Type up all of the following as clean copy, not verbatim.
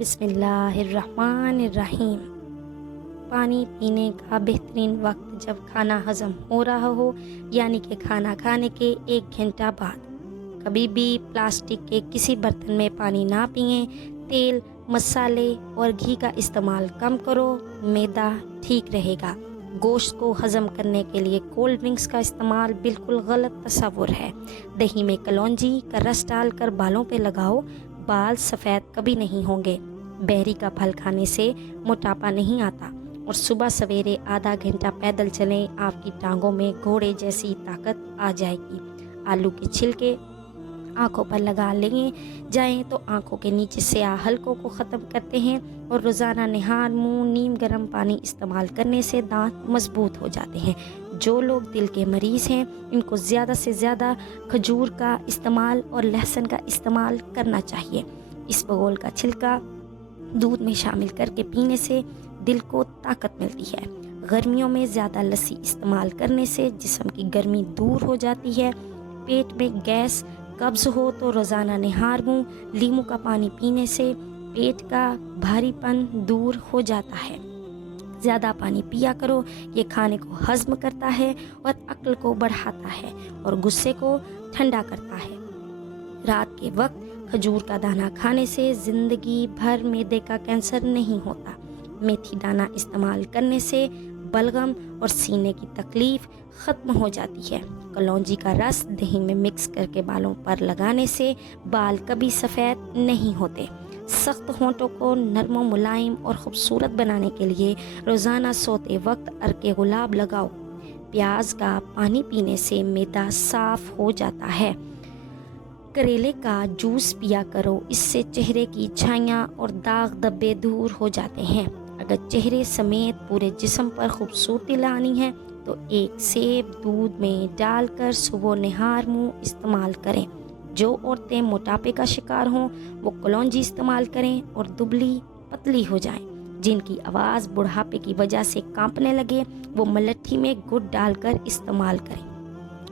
بسم اللہ الرحمن الرحیم۔ پانی پینے کا بہترین وقت جب کھانا ہضم ہو رہا ہو، یعنی کہ کھانا کھانے کے 1 گھنٹہ بعد۔ کبھی بھی پلاسٹک کے کسی برتن میں پانی نہ پئیں۔ تیل، مسالے اور گھی کا استعمال کم کرو، معدہ ٹھیک رہے گا۔ گوشت کو ہضم کرنے کے لیے کولڈ ڈرنکس کا استعمال بالکل غلط تصور ہے۔ دہی میں کلونجی کا رس ڈال کر بالوں پہ لگاؤ، بال سفید کبھی نہیں ہوں گے۔ بحری کا پھل کھانے سے موٹاپا نہیں آتا، اور صبح سویرے آدھا گھنٹہ پیدل چلیں، آپ کی ٹانگوں میں گھوڑے جیسی طاقت آ جائے گی۔ آلو کے چھلکے آنکھوں پر لگا لیں جائیں تو آنکھوں کے نیچے سیاہ حلقوں کو ختم کرتے ہیں، اور روزانہ نہار منہ نیم گرم پانی استعمال کرنے سے دانت مضبوط ہو جاتے ہیں۔ جو لوگ دل کے مریض ہیں، ان کو زیادہ سے زیادہ کھجور کا استعمال اور لہسن کا استعمال کرنا چاہیے۔ اسبگول کا چھلکا دودھ میں شامل کر کے پینے سے دل کو طاقت ملتی ہے۔ گرمیوں میں زیادہ لسی استعمال کرنے سے جسم کی گرمی دور ہو جاتی ہے۔ پیٹ میں گیس قبض ہو تو روزانہ نہار منہ لیموں کا پانی پینے سے پیٹ کا بھاری پن دور ہو جاتا ہے۔ زیادہ پانی پیا کرو، یہ کھانے کو ہضم کرتا ہے اور عقل کو بڑھاتا ہے اور غصے کو ٹھنڈا کرتا ہے۔ رات کے وقت کھجور کا دانہ کھانے سے زندگی بھر معدے کا کینسر نہیں ہوتا۔ میتھی دانہ استعمال کرنے سے بلغم اور سینے کی تکلیف ختم ہو جاتی ہے۔ کلونجی کا رس دہی میں مکس کر کے بالوں پر لگانے سے بال کبھی سفید نہیں ہوتے۔ سخت ہونٹوں کو نرم و ملائم اور خوبصورت بنانے کے لیے روزانہ سوتے وقت عرق گلاب لگاؤ۔ پیاز کا پانی پینے سے معدہ صاف ہو جاتا ہے۔ کریلے کا جوس پیا کرو، اس سے چہرے کی چھائیاں اور داغ دھبے دور ہو جاتے ہیں۔ اگر چہرے سمیت پورے جسم پر خوبصورتی لانی ہے تو 1 سیب دودھ میں ڈال کر صبح نہار منہ استعمال کریں۔ جو عورتیں موٹاپے کا شکار ہوں وہ کلونجی استعمال کریں اور دبلی پتلی ہو جائیں۔ جن کی آواز بڑھاپے کی وجہ سے کانپنے لگے وہ ملٹھی میں گڑ ڈال کر استعمال کریں۔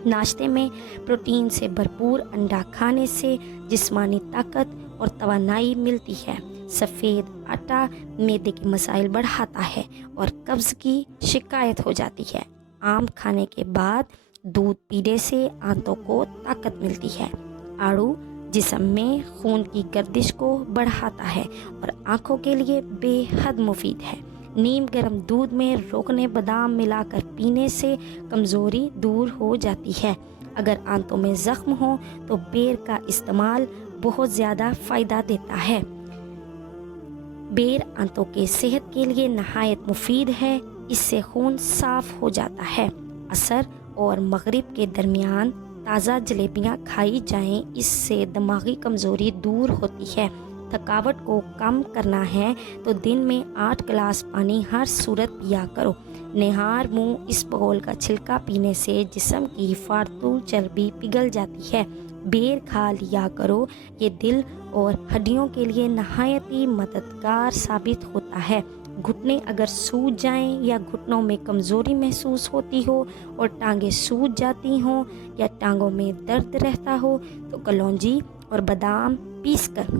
ناشتے میں پروٹین سے بھرپور انڈا کھانے سے جسمانی طاقت اور توانائی ملتی ہے۔ سفید آٹا معدے کے مسائل بڑھاتا ہے اور قبض کی شکایت ہو جاتی ہے۔ آم کھانے کے بعد دودھ پینے سے آنتوں کو طاقت ملتی ہے۔ آڑو جسم میں خون کی گردش کو بڑھاتا ہے اور آنکھوں کے لیے بے حد مفید ہے۔ نیم گرم دودھ میں روغن بادام ملا کر پینے سے کمزوری دور ہو جاتی ہے۔ اگر آنتوں میں زخم ہو تو بیر کا استعمال بہت زیادہ فائدہ دیتا ہے۔ بیر آنتوں کے صحت کے لیے نہایت مفید ہے، اس سے خون صاف ہو جاتا ہے۔ عصر اور مغرب کے درمیان تازہ جلیبیاں کھائی جائیں، اس سے دماغی کمزوری دور ہوتی ہے۔ تھکاوٹ کو کم کرنا ہے تو دن میں 8 گلاس پانی ہر صورت پیا کرو۔ نہار منہ اسبگول کا چھلکا پینے سے جسم کی فارتو چربی پگھل جاتی ہے۔ بیر کھا لیا کرو، یہ دل اور ہڈیوں کے لیے نہایت ہی مددگار ثابت ہوتا ہے۔ گھٹنے اگر سوج جائیں یا گھٹنوں میں کمزوری محسوس ہوتی ہو اور ٹانگیں سوج جاتی ہوں یا ٹانگوں میں درد رہتا ہو تو کلونجی اور بادام پیس کر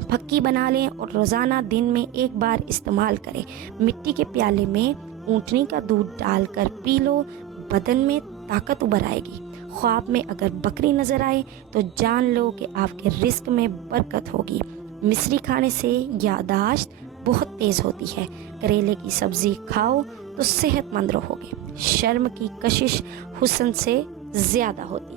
پھکی بنا لیں اور روزانہ دن میں 1 بار استعمال کریں۔ مٹی کے پیالے میں اونٹنی کا دودھ ڈال کر پی لو، بدن میں طاقت ابھر آئے گی۔ خواب میں اگر بکری نظر آئے تو جان لو کہ آپ کے رزق میں برکت ہوگی۔ مصری کھانے سے یادداشت بہت تیز ہوتی ہے۔ کریلے کی سبزی کھاؤ تو صحت مند رہو گے۔ شرم کی کشش حسن سے زیادہ ہوتی ہے۔